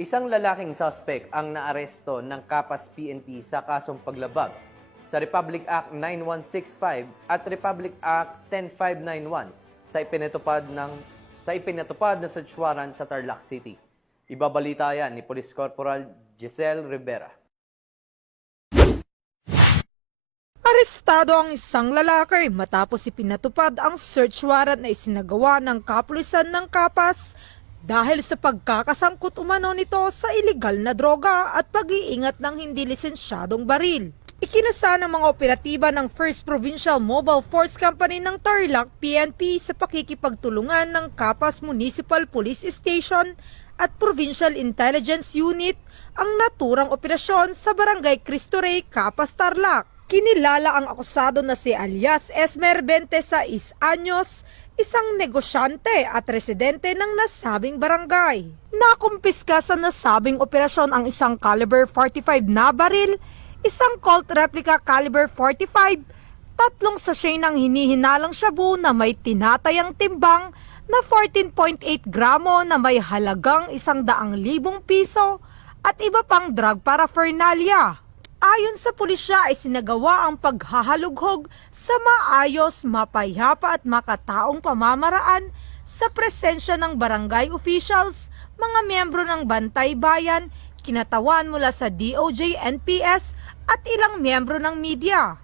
Isang lalaking suspect ang naaresto ng Kapas PNP sa kasong paglabag sa Republic Act 9165 at Republic Act 10591 sa ipinatupad na search warrant sa Tarlac City. Ibabalita yan ni Police Corporal Giselle Rivera. Arestado ang isang lalaki matapos ipinatupad ang search warrant na isinagawa ng kapulisan ng Kapas dahil sa pagkakasangkot umano nito sa ilegal na droga at pag-iingat ng hindi lisensyadong baril. Ikinasa ng mga operatiba ng 1st Provincial Mobile Force Company ng Tarlac PNP sa pakikipagtulungan ng Kapas Municipal Police Station at Provincial Intelligence Unit ang naturang operasyon sa Barangay Cristo Rey, Kapas, Tarlac. Kinilala ang akusado na si alias Esmer 26 anyos, isang negosyante at residente ng nasabing barangay. Nakumpiska sa nasabing operasyon ang isang caliber 45 na baril, isang Colt replica caliber 45, 3 sachet ng hinihinalang shabu na may tinatayang timbang na 14.8 gramo na may halagang 100,000 piso at iba pang drug paraphernalia. Ayon sa pulisya ay sinagawa ang paghahalughog sa maayos, mapayapa at makataong pamamaraan sa presensya ng barangay officials, mga miyembro ng Bantay Bayan, kinatawan mula sa DOJ, NPS at ilang miyembro ng media.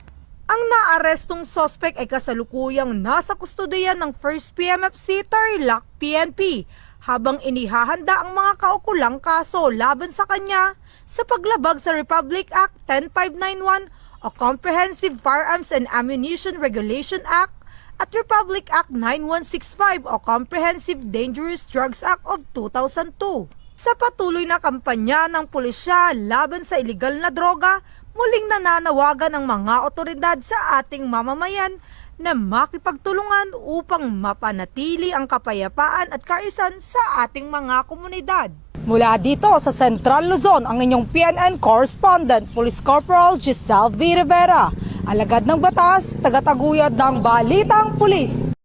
Ang naarestong suspect ay kasalukuyang nasa kustodiyan ng 1st PMFC Tarlac PNP habang inihahanda ang mga kaukulang kaso laban sa kanya sa paglabag sa Republic Act 10591 o Comprehensive Firearms and Ammunition Regulation Act at Republic Act 9165 o Comprehensive Dangerous Drugs Act of 2002. Sa patuloy na kampanya ng pulisya laban sa iligal na droga, muling nananawagan ang mga otoridad sa ating mamamayan na makipagtulungan upang mapanatili ang kapayapaan at kaayusan sa ating mga komunidad. Mula dito sa Central Luzon, ang inyong PNN correspondent, Police Corporal Giselle V. Rivera, alagad ng batas, tagataguyod ng Balitang Pulis.